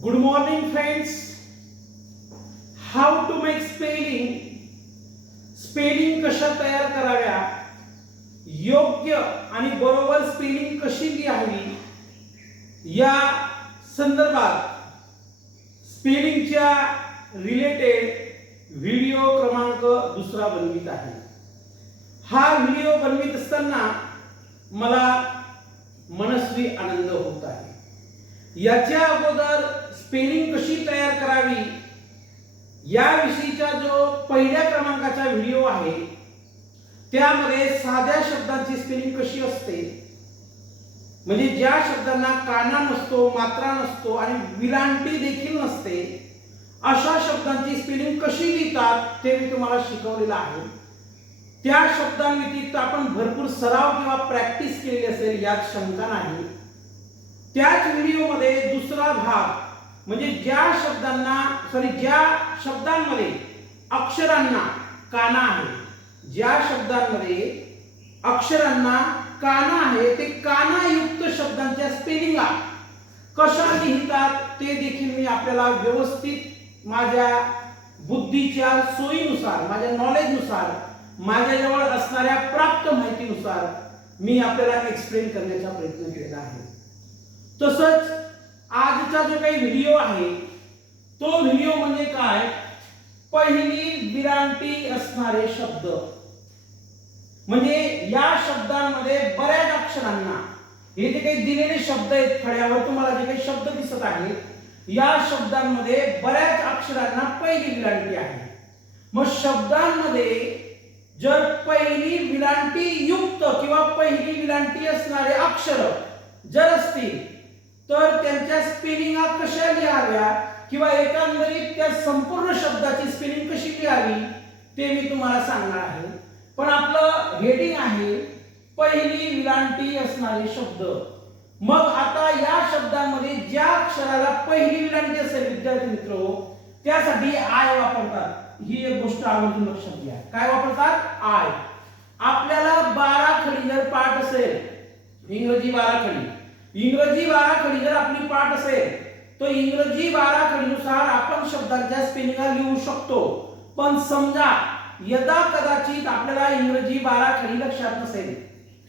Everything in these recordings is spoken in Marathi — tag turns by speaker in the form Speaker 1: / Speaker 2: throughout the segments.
Speaker 1: Good morning, friends. How to make spelling? Spelling कशा तयार कराव्या योग्य आणि बरोबर स्पेलिंग कशी लिहावी या संदर्भात स्पेलिंगच्या रिलेटेड व्हिडिओ क्रमांक दुसरा बनवित आहे हा व्हिडिओ बनवित असताना मला मनस्वी आनंद होत आहे याच्या अगोदर स्पेलिंग कशी तयार करावी? याविषयीचा जो पहिल्या क्रमांकाचा व्हिडिओ आहे त्यामध्ये साध्या शब्दांची स्पेलिंग कशी असते? म्हणजे ज्या शब्दांना काना नसतो मात्रा नसतो आणि विलांटी देखील नसते अशा शब्दांची स्पेलिंग कशी लिहितात ते मी तुम्हाला शिकवलेलं आहे. त्या शब्दांव्यतिरिक्त आपण भरपूर सराव किंवा प्रॅक्टिस केलेली असेल यात शंका नाही. त्याच व्हिडिओमध्ये दुसरा भाग म्हणजे ज्या शब्दांना सॉरी ज्या शब्दांमध्ये अक्षरांना काना आहे ज्या शब्दांमध्ये अक्षरांना काना आहे ते कानायुक्त शब्दांच्या स्पेलिंगा कशा लिहितात ते देखील मी आपल्याला व्यवस्थित माझ्या बुद्धीच्या सोयीनुसार माझ्या नॉलेजनुसार माझ्याजवळ असणाऱ्या प्राप्त माहितीनुसार मी आपल्याला एक्सप्लेन करण्याचा प्रयत्न केलेला आहे. तसंच आजचा जो काही व्हिडिओ आहे तो व्हिडिओ म्हणजे काय? पहिली विरांटी असणारे शब्द. म्हणजे या शब्दांमध्ये बऱ्याच अक्षरांना हे जे काही दिलेले शब्द आहेत फळ्यावर तुम्हाला जे काही शब्द दिसत आहेत या शब्दांमध्ये बऱ्याच अक्षरांना पहिली विलांटी आहे. मग शब्दांमध्ये जर पहिली विलांटी युक्त किंवा पहिली विलांटी असणारे अक्षर जर असतील तर त्यांच्या स्पेलिंगा कशा लिहाव्या किंवा एकंदरीत त्या संपूर्ण शब्दाची स्पेलिंग कशी लिहावी ते मी तुम्हाला सांगणार आहे. पण आपलं हेडिंग आहे पहिली विलांटी असणारे शब्द. मग आता या शब्दांमध्ये ज्या अक्षराला पहिली विलांटी असेल विद्यार्थी मित्र त्यासाठी आय वापरतात. ही एक गोष्ट आवर्जून लक्षात घ्या. काय वापरतात? आय आपल्याला बारा खडी जर पाठ असेल इंग्रजी बारा खडी इंग्रजी वाराखडी जर आपली पाठ असेल तर इंग्रजी वाराखडीनुसार आपण शब्दांच्या स्पेलिंगा लिहू शकतो. पण समजा यदा कदाचित आपल्याला इंग्रजी वाराखडी लक्षात नसेल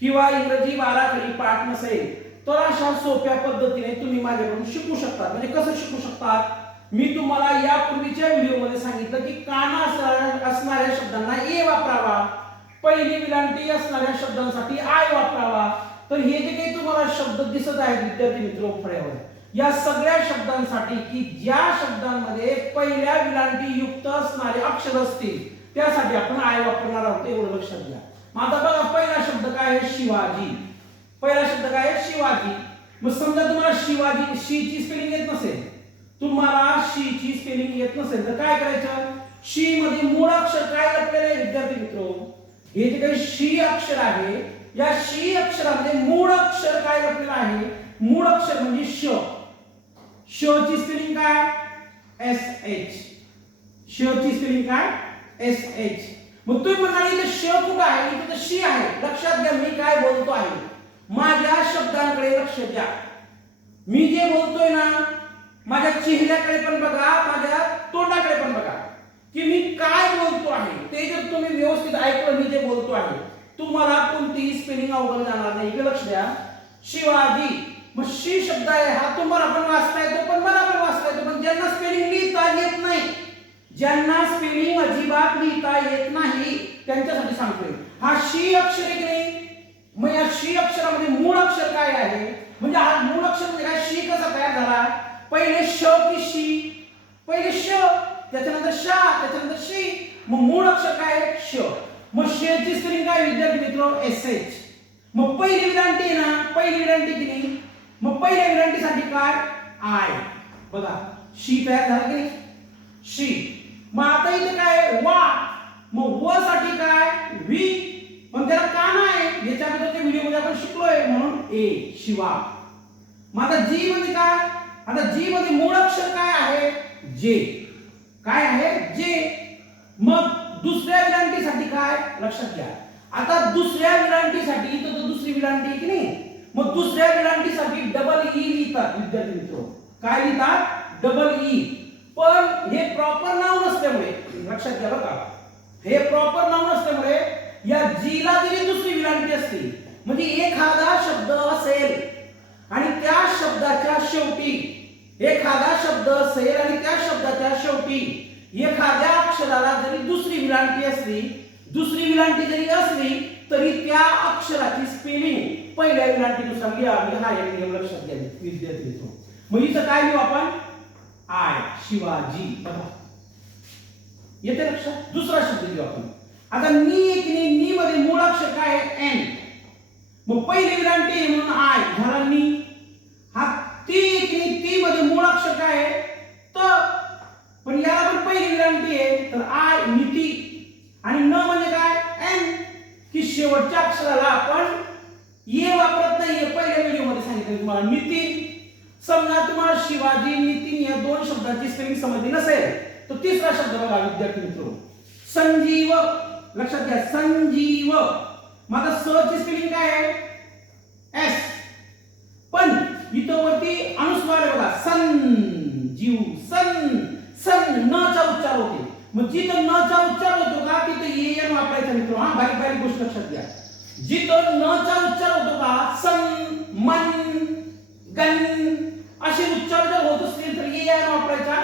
Speaker 1: किंवा इंग्रजी वाराखडी पाठ नसेल तर अशा सोप्या पद्धतीने तुम्ही माझ्याकडून शिकू शकता. म्हणजे कसं शिकू शकतात मी तुम्हाला यापूर्वीच्या व्हिडिओमध्ये सांगितलं की काना असणाऱ्या असणाऱ्या शब्दांना ए वापरावा. पहिली विलांटी असणाऱ्या शब्दांसाठी आय वापरावा. तर हे जे काही तुम्हाला शब्द दिसत आहेत विद्यार्थी मित्र फळ्यावर या सगळ्या शब्दांसाठी की ज्या शब्दांमध्ये पहिल्या विलांटी युक्त असणारे अक्षर असतील त्यासाठी आपण आय वापरणार आहोत एवढं लक्षात घ्या. मग आता बघा पहिला शब्द काय आहे? शिवाजी. पहिला शब्द काय आहे? शिवाजी. मग समजा तुम्हाला शिवाजी शी ची स्पेलिंग येत नसेल तुम्हाला शी ची स्पेलिंग येत नसेल तर काय करायचं? शी मध्ये मूळ अक्षर काय लपलेलं आहे विद्यार्थी मित्र? हे जे काही शी अक्षर आहे या शी अक्षरामध्ये मूळ अक्षर काय लपलेलं आहे? मूळ अक्षर म्हणजे श. श ची स्पेलिंग काय? एस एच श ची स्पेलिंग काय? एस एच मग तुम्ही म्हणाल इथे श कुठं आहे? इथे तर शी आहे. लक्षात घ्या मी काय बोलतो आहे. माझ्या शब्दांकडे लक्ष द्या. मी जे बोलतोय ना माझ्या चेहऱ्याकडे पण बघा माझ्या तोंडाकडे पण बघा. की मी काय बोलतो आहे ते जर तुम्ही व्यवस्थित ऐकलं मी जे बोलतो आहे तुम्हाला कोणतीही स्पेलिंग अवघड जाणार नाही. इकडे लक्ष द्या. शिवाजी मग शी शब्द आहे हा तुम्हाला पण वाचता येतो पण मला पण वाचता येतो पण ज्यांना स्पेलिंग लिहिता येत नाही ज्यांना स्पेलिंग अजिबात लिहिता येत नाही त्यांच्यासाठी सांगतोय हा शी अक्षर आहे की नाही? मग या शी अक्षरामध्ये मूळ अक्षर काय आहे? म्हणजे हा मूळ अक्षर म्हणजे काय? शी कसा तयार झाला? पहिले श की शी. पहिले श त्याच्यानंतर शा त्याच्यानंतर शी. मग मूळ अक्षर काय आहे? श. मग शेची स्पेलिंग काय विद्यार्थी मित्र? एस एच मग पहिली विरांटी आहे ना पहिली विरांटी की नाही? मग पहिल्या विरांटीसाठी काय? आय बघा शी तयार झाला की शी मग आता इथे काय वा. मग व साठी काय? व्ही पण त्याला का नाही? याच्या अगोदरच्या व्हिडिओ आपण शिकलोय म्हणून ए शिवा. मग आता जी मध्ये काय? आता जी मध्ये मूळ अक्षर काय आहे? जे काय आहे? जे मग दुसऱ्या विलांटीसाठी काय? लक्षात घ्या. आता दुसऱ्या विलांटीसाठी इथं तर दुसरी विलांटी की नाही? मग दुसऱ्या विलांटीसाठी डबल ई e लिहितात विद्यार्थी मित्र. काय लिहितात? Double E e. पण हे प्रॉपर नाव नसल्यामुळे लक्षात घ्या बघा. का हे प्रॉपर नाव नसल्यामुळे या जीला जरी दुसरी विलांटी असती म्हणजे एखादा शब्द असेल आणि त्या शब्दाच्या शेवटी एखादा शब्द असेल आणि त्या शब्दाच्या शेवटी एखाद्या अक्षराला जरी दुसरी विलांटी असली दुसरी विलांटी जरी असली तरी त्या अक्षराची स्पेलिंग पहिल्या विलांटीनुसार लिहावी. हा एक नियम लक्षात घ्या विद्यार्थी मग इथं काय लिहू आपण? आय शिवाजी. बघा. येते लक्षात? दुसरा शब्द लिहू आपण. आता नी एक नी नी मध्ये मूळ अक्षर काय आहे? एन. मग पहिली विलांटी आहे म्हणून आय. झाला नी हा ती एक नी ती मध्ये मूळ अक्षर काय आहे त पण याला पण पहिली विलांटी आहे तर आय नीती आणि न म्हणजे काय एन की शेवटच्या अक्षराला आपण ये वापरत नाहीये पहिल्या व्हिडिओमध्ये सांगितलं तुम्हाला नितीन समजा तुम्हाला शिवाजी नितीन या दोन शब्दांची स्पेलिंग समजली नसेल तर तिसरा शब्द बघा विद्यार्थी मित्र. संजीव लक्षात घ्या संजीव. माझा स ची स्पेलिंग काय आहे? एस पण इथं वरती अनुस्वार आहे बघा सन जीव सन सन न चा उच्चार होते. मग जिथं न चा उच्चार होतो का तिथं ये एन वापरायचा मित्र. हा बारीक बारीक गोष्ट लक्षात घ्या. जिथं न चा उच्चार होतो का सन मन गन असे उच्चार जर होत असतील तर ए एम वापरायचा.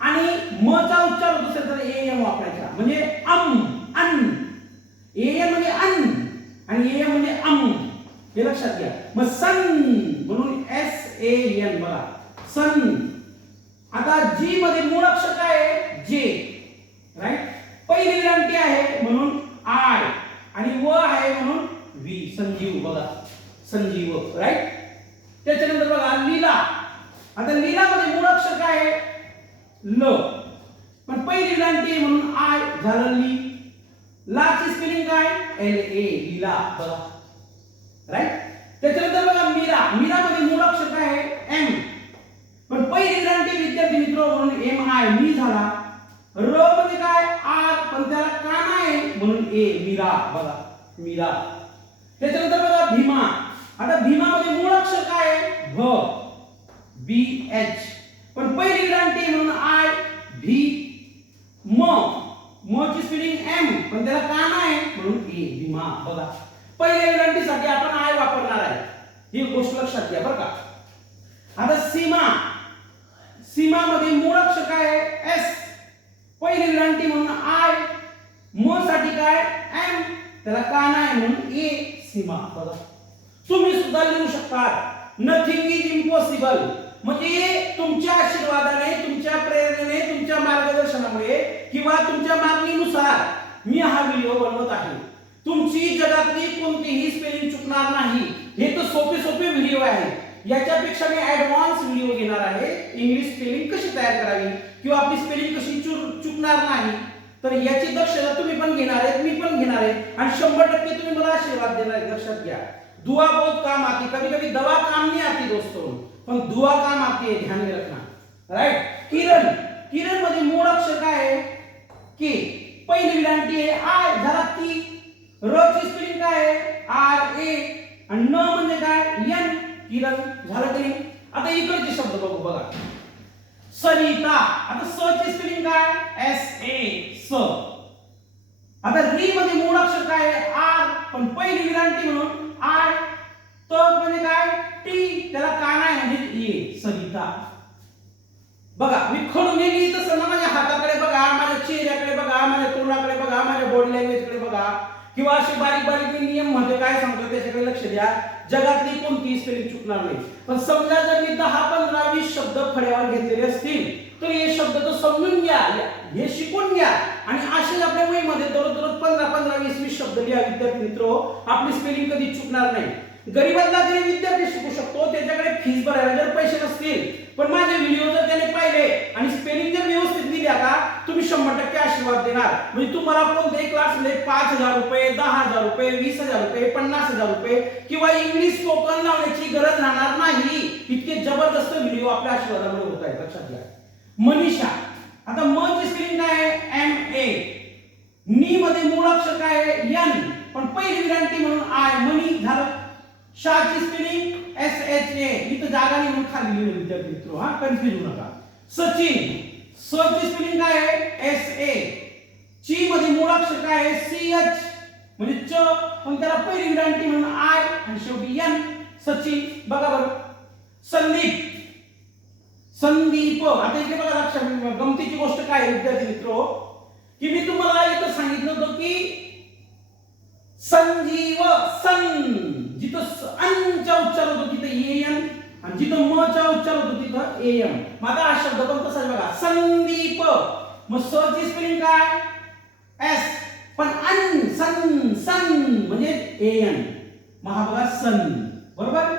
Speaker 1: आणि म चा उच्चार होत असेल तर ए एम वापरायचा. म्हणजे अम अन. ए एम म्हणजे अन आणि ए एम म्हणजे अम. हे लक्षात घ्या. मग सन म्हणून एस ए एन बघा. सन. आता जी मध्ये मूळ अक्षर काय आहे? जे. राईट पहिली विलांटी आहे म्हणून आय. आणि व आहे म्हणून वी. संजीव बघा. संजीव. राईट त्याच्यानंतर बघा लीला. आता लीलामध्ये मूळ अक्षर काय आहे? ल. पण पहिली विलांटी म्हणून आय झालं ली. लाची स्पेलिंग काय? L A Leela. राईट त्याच्यानंतर बघा मीरा. मीरामध्ये मूळ अक्षर काय आहे? एम पण पहिली विलांटी विद्यार्थी मित्र म्हणून एम आय मी झाला. र म्हणजे काय? आर पण त्याला का आहे म्हणून ए मीरा. बघा. मीरा. त्याच्यानंतर बघा भीमा. आता भीमामध्ये मूळ अक्षर काय आहे? भ. बी एच पण पहिली विलांटी म्हणून आय भी म म ची स्पेलिंग एम पण त्याला काना आहे म्हणून ए भीमा बघा पहिल्या विलांटीसाठी आपण आय वापरणार आहे ही गोष्ट लक्षात घ्या बरं का? आता सीमा। सीमा मध्ये मूळ अक्षर काय एस पहिली विलांटी म्हणून आय म साठी काय एम त्याला काना आहे म्हणून ए सीमा बघा तुम्ही सुद्धा लिहू शकता नथिंग इज़ इम्पॉसिबल म्हणजे तुमच्या आशीर्वादाने तुमच्या प्रेरणेने तुमच्या मार्गदर्शनामुळे किंवा तुमच्या मागणीनुसार मी हा व्हिडिओ बनवत आहे. तुमची जगातली कोणतीही स्पेलिंग चुकणार नाही. हे तर सोपे सोपे व्हिडिओ आहे याच्यापेक्षा मी ऍडव्हान्स व्हिडिओ घेणार आहे. इंग्लिश स्पेलिंग कशी तयार करावी? किंवा आपली स्पेलिंग कशी चुकणार नाही? तर याची दक्षता तुम्ही पण घेणार आहेत मी पण घेणार आहे. आणि शंभर टक्के तुम्ही मला आशीर्वाद देणार आहे लक्षात घ्या. दुआ बहुत काम आती. कभी कभी दवा काम नाही आती दोस्तों. पण दुआ काम आती है ध्यान में रखना. राइट किरण. किरणमध्ये मूळ अक्षर काय आहे? के पहिली विलांटी आहे आय झाला ती र ची स्पेलिंग काय आहे? आर ए आणि न म्हणजे काय? एन किरण. झालं की आता इकडचे शब्द बघू बघा. सरिता. आता स ची स्पेलिंग काय? एस ए स. आता री मध्ये मूळ अक्षर काय आहे? आर. पण पहिली विलांटी म्हणून आय त म्हणजे काय? टी त्याला काना नाही म्हणजे ये सरिता. बघा मी खडून लिहिली तसं ना माझ्या हाताकडे बघा माझ्या चेहऱ्याकडे बघा माझ्या तोंडाकडे बघा माझ्या बॉडी लँग्वेजकडे बघा. किंवा असे बारीक बारीक मी नियम म्हणजे काय सांगतो त्याच्याकडे लक्ष द्या. जगातली कोणतीही स्पेलिंग चुकणार नाही. पण समजा जर मी दहा पंधरा वीस शब्द फळ्यावर घेतलेले असतील तर हे शब्द तो समजून घ्या हे शिकून घ्या. आणि असेच आपल्या वहीमध्ये दररोज दररोज पंधरा पंधरा वीस वीस शब्द लिहा विद्यार्थी मित्र. आपली स्पेलिंग कधी चुकणार नाही. गरीबातला जरी विद्यार्थी शिकू शकतो त्याच्याकडे फीस भरायला जर पैसे नसतील. पण माझे व्हिडिओ जर त्याने पाहिले आणि स्पेलिंग जर व्यवस्थित दिल्या का तुम्ही शंभर टक्के आशीर्वाद देणार. म्हणजे तुम्हाला कोणत्याही क्लासमध्ये पाच हजार रुपये दहा हजार रुपये वीस हजार रुपये पन्नास हजार रुपये किंवा इंग्लिश स्पोकन लावण्याची गरज राहणार नाही. इतके जबरदस्त व्हिडिओ आपल्या आशीर्वादामुळे होत आहेत लक्षात घ्या. मनीषा आता म ची स्पेलिंग काय आहे? एम ए नी मध्ये मूळ अक्षर काय आहे? एन पण पहिली विलांटी म्हणून आय मनी झालं. शाची स्पेलिंग एस एच ए इथं जागा नाही म्हणून खाली लिहिलं विद्यार्थी मित्र. हा कन्फ्युज होऊ नका. सचिन. सची स्पेलिंग काय आहे? एस ए ची मध्ये मूळ अक्षर काय आहे? सी एच म्हणजे च पण त्याला पहिली विडांटी म्हणून आय आणि शेवटी एन सचिन बघा बरं. संदीप. संदीप. आता इकडे बघा लक्षात गमतीची गोष्ट काय आहे विद्यार्थी मित्र? की मी तुम्हाला इथं सांगितलं होतं की संजीव सं जिथं स- अनचा उच्चार होतो तिथं ए एन आणि जिथं म चा उच्चार होतो तिथं ए एम मग आता हा शब्द पण कसा बघा? संदीप. मग स ची स्पेलिंग काय? एस पण अन सन सन म्हणजे ए एन. मग हा बघा सन. बरोबर?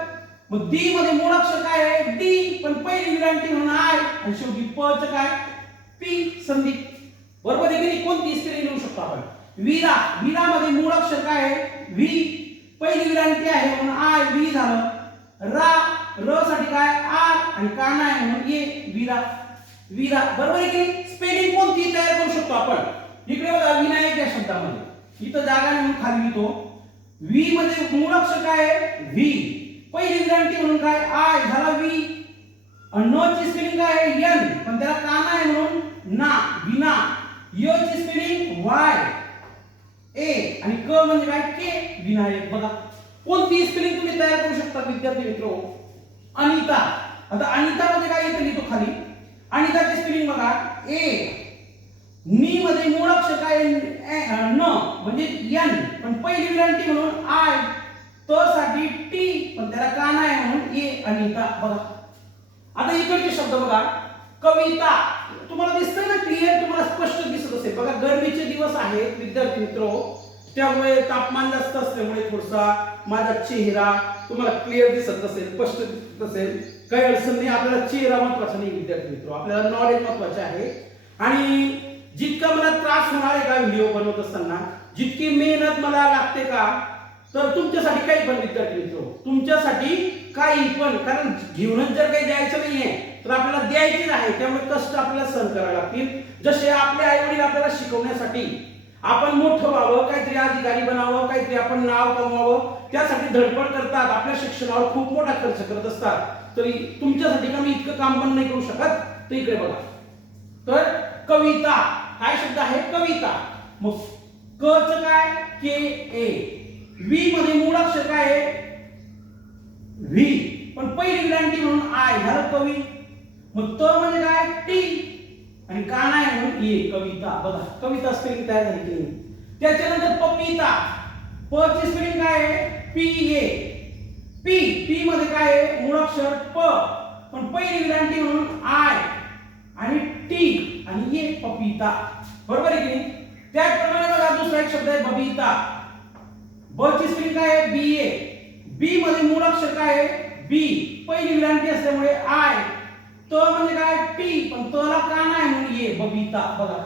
Speaker 1: मग डी मध्ये मूळ अक्षर काय आहे? डी. पण पहिली विरांटी म्हणून आय आणि शेवटी प च काय? पी. संदीप. बरोबर आहे की नाही? कोणती स्पेलिंग लिहू शकतो आपण? वीरा. वीरा मध्ये मूळ अक्षर काय आहे? व्ही. पहिली विरांती आहे म्हणून आय बी झालं. रा र साठी काय? आर आणि काना आहे म्हणून ए वीरा विरा बरोबर आहे की स्पेलिंग कोणती तयार करू शकतो आपण? इकडे बघा विनायक या शब्दामध्ये. इथं जागा म्हणून खाली लिहितो. व्ही मध्ये मूळ अक्षर काय आहे? व्ही पहिली विरांती म्हणून काय? आय झाला व्ही आणि नो ची स्पेलिंग काय आहे? एन पण त्याला काना आहे म्हणून? ना. विना य ची स्पेलिंग वाय. ए आणि क म्हणजे काय? के विनायक. बघा कोणती स्पेलिंग तुम्ही तयार करू शकता विद्यार्थी मित्र? अनिता. आता अनिता मध्ये काय येतं लिहितो खाली. अनिताची स्पेलिंग बघा. ए नी मध्ये मूळ अक्षर काय? ए- न म्हणजे एन पण पहिली विनंती म्हणून आय त साठी टी पण त्याला काना आहे म्हणून ए अनिता. बघा. आता इकडचे शब्द बघा. कविता. तुम्हाला दिसतंय ना क्लिअर तुम्हाला स्पष्ट दिसत असेल. बघा गरमीचे दिवस आहेत विद्यार्थी मित्र हो. त्यामुळे तापमान जास्त असल्यामुळे थोडसा माझा चेहरा तुम्हाला क्लिअर दिसत असेल स्पष्ट दिसत असेल. काही अडचण नाही आपल्याला चेहरा महत्त्वाचा नाही विद्यार्थी मित्र हो. आपल्याला नॉलेज महत्त्वाचे आहे. आणि जितका मला त्रास होणार आहे का व्हिडिओ बनवत असताना जितकी मेहनत मला लागते का तर तुमच्यासाठी काही पण विद्यार्थी मित्र हो. तुमच्यासाठी काही पण कारण घेऊनच जर काही द्यायचं नाहीये तर आपल्याला द्यायचे आहे त्यामुळे कष्ट आपल्याला सहन करावे लागतील. जसे आपले आई वडील आपल्याला शिकवण्यासाठी आपण मोठं व्हावं काहीतरी अधिकारी बनावं काहीतरी आपण नाव कमवावं त्यासाठी धडपड करतात. आपल्या शिक्षणावर खूप मोठा खर्च करत असतात. तरी तुमच्यासाठी का मी इतकं काम पण नाही करू शकत? तर इकडे बघा. तर कविता काय शब्द आहे कविता. मग क च काय? के ए व्ही मध्ये मूळ अक्षर काय आहे? व्ही पण पहिली ग्रँटी म्हणून आय झालं कवी मग त म्हणजे काय? टी. आणि का नाही म्हणून ए कविता. बघा कविता स्पेलिंग तयार झाली की त्याच्यानंतर पपिता. प ची स्पेलिंग काय आहे? P A. पी पी मध्ये काय आहे? मूळ अक्षर प. पण पहिली विरांती म्हणून आय आणि टी आणि ए पपिता. बरोबर आहे की त्याचप्रमाणे बघा दुसरा एक शब्द आहे बबिता. ब ची स्पेलिंग काय आहे? बी ए. बी मध्ये मूळ अक्षर काय आहे? बी. पहिली विरांती असल्यामुळे आय. त म्हणजे काय टी पण तला का नाही म्हणून ये, बबिता, बघा.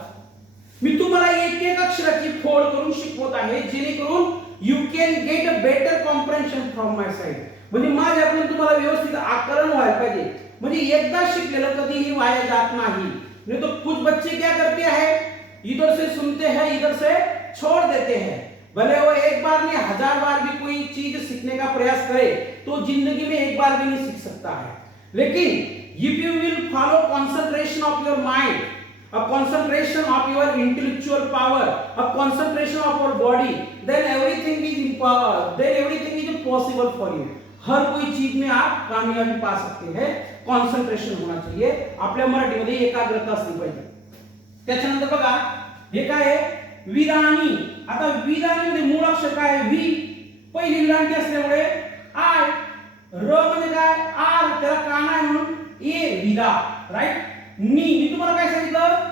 Speaker 1: मी तुम्हाला एक एक अक्षराची फोड करून शिकवत आहे, जेणेकरून you can get a better comprehension from my side म्हणजे माझ्याकडून तुम्हाला व्यवस्थित आकलन व्हायला पाहिजे. म्हणजे एकदा शिकलेलं कधीही वाया जात नाही. नहीं तो कुछ बच्चे क्या करते हैं? इधर से सुनते हैं, इधर से छोड़ देते हैं. भले वो एक बार नहीं, हज़ार बार भी कोई चीज़ सीखने का प्रयास करे तो ज़िंदगी में एक बार भी नहीं सीख सकता है. लेकिन if you will follow concentration of your mind a concentration of your intellectual power a concentration of your body then everything is impossible then everything is possible for you हर कोई चीज में आप कामयाबी पा सकते हैं कॉन्सन्ट्रेशन होना चाहिए आपल्या मराठीमध्ये एकाग्रता असली पाहिजे त्याच्यानंतर बघा हे काय आहे विराणी आता विराणी म्हणजे मूळ अक्षर काय आहे व्ही पहिली विरांती असल्यामुळे आय र म्हणजे काय आर त्याला काना आहे म्हणून ए विदा राईट नी मी तुम्हाला काय सांगितलं?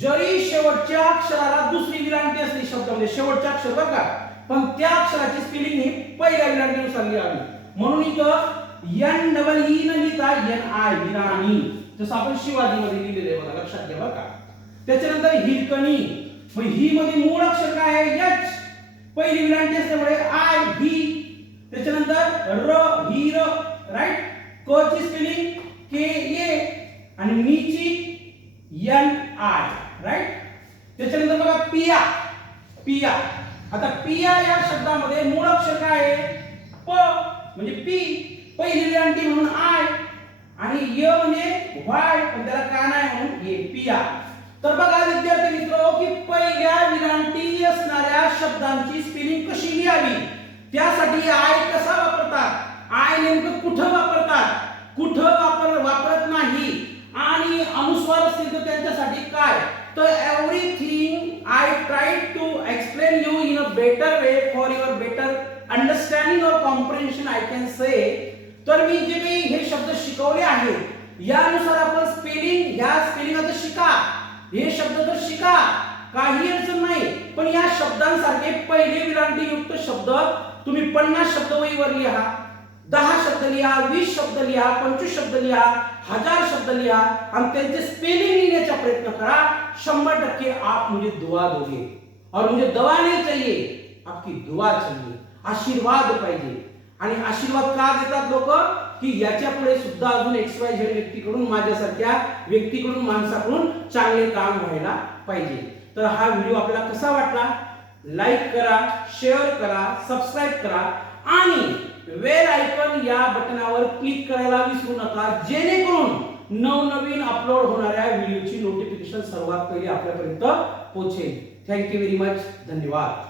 Speaker 1: जरी शेवटच्या अक्षराला दुसरी विरांती असली म्हणजे शेवटच्या अक्षर बघ का? पण त्या अक्षराची स्पेलिंग ही पहिल्या विरांतीनुसार लिहावी म्हणून इथं एन डबल ई e न लिहिता एन आय विराणी. जसं आपण शिवाजी मध्ये लिहिलेलं आहे बघा लक्षात घ्या बरं का? त्याच्यानंतर हिरकणी. मग ही मध्ये मूळ अक्षर काय आहे? एच पहिली विलांटी असल्यामुळे आय ही त्याच्यानंतर र ही र राईट क ची स्पेलिंग के ए आणि मी ची एन आय राईट त्याच्यानंतर बघा पिया पिया. आता पिया या शब्दामध्ये मूळ अक्षर काय आहे? प म्हणजे पी. पहिली अंटी म्हणून आय आणि य म्हणजे वाय पण त्याला काय पिया. तर बघा विद्यार्थी मित्र की पहिल्या विरांटी असणाऱ्या शब्दांची स्पेलिंग कशी लिहावी? त्यासाठी आय कसा वापरतात? आय नेमकं कुठं वापरतात? कुठं वापर वापरत नाही? आणि अनुस्वार असतील तर त्यांच्यासाठी काय? तर everything I try to explain you in a better way for your better understanding or comprehension I can say तर मी जे काही हे शब्द शिकवले आहेत यानुसार आपण स्पेलिंग ह्या स्पेलिंग आता शिका. हे शब्द तर शिका. काही अडचण नाही. पण या शब्दांसारखे पहिले विरांटी युक्त शब्द तुम्ही पन्नास शब्द वहीवर लिहा दहा शब्द लिहा वीस शब्द लिहा पंचवीस शब्द लिहा हजार शब्द लिहा आणि त्यांचे स्पेलिंग लिहिण्याचा प्रयत्न करा. शंभर टक्के आप मुझे दुआ दोगे और मुझे दवा नहीं चाहिए आपकी दुआ चाहिए. आशीर्वाद पाहिजे. आणि आशीर्वाद का देतात लोक? की याच्यापुढे सुद्धा अजून एक्स वाय झेड व्यक्तीकडून माझ्यासारख्या व्यक्तीकडून माणसाकडून चांगले काम व्हायला पाहिजे. तर हा व्हिडिओ आपल्याला कसा वाटला? लाईक करा शेअर करा सबस्क्राईब करा आणि वेल आयकॉन या बटनावर क्लिक करायला विसरू नका. जेणेकरून नवनवीन अपलोड होणाऱ्या व्हिडिओची नोटिफिकेशन सर्वात पहिले आपल्यापर्यंत पोहोचेल. थँक्यू व्हेरी मच धन्यवाद.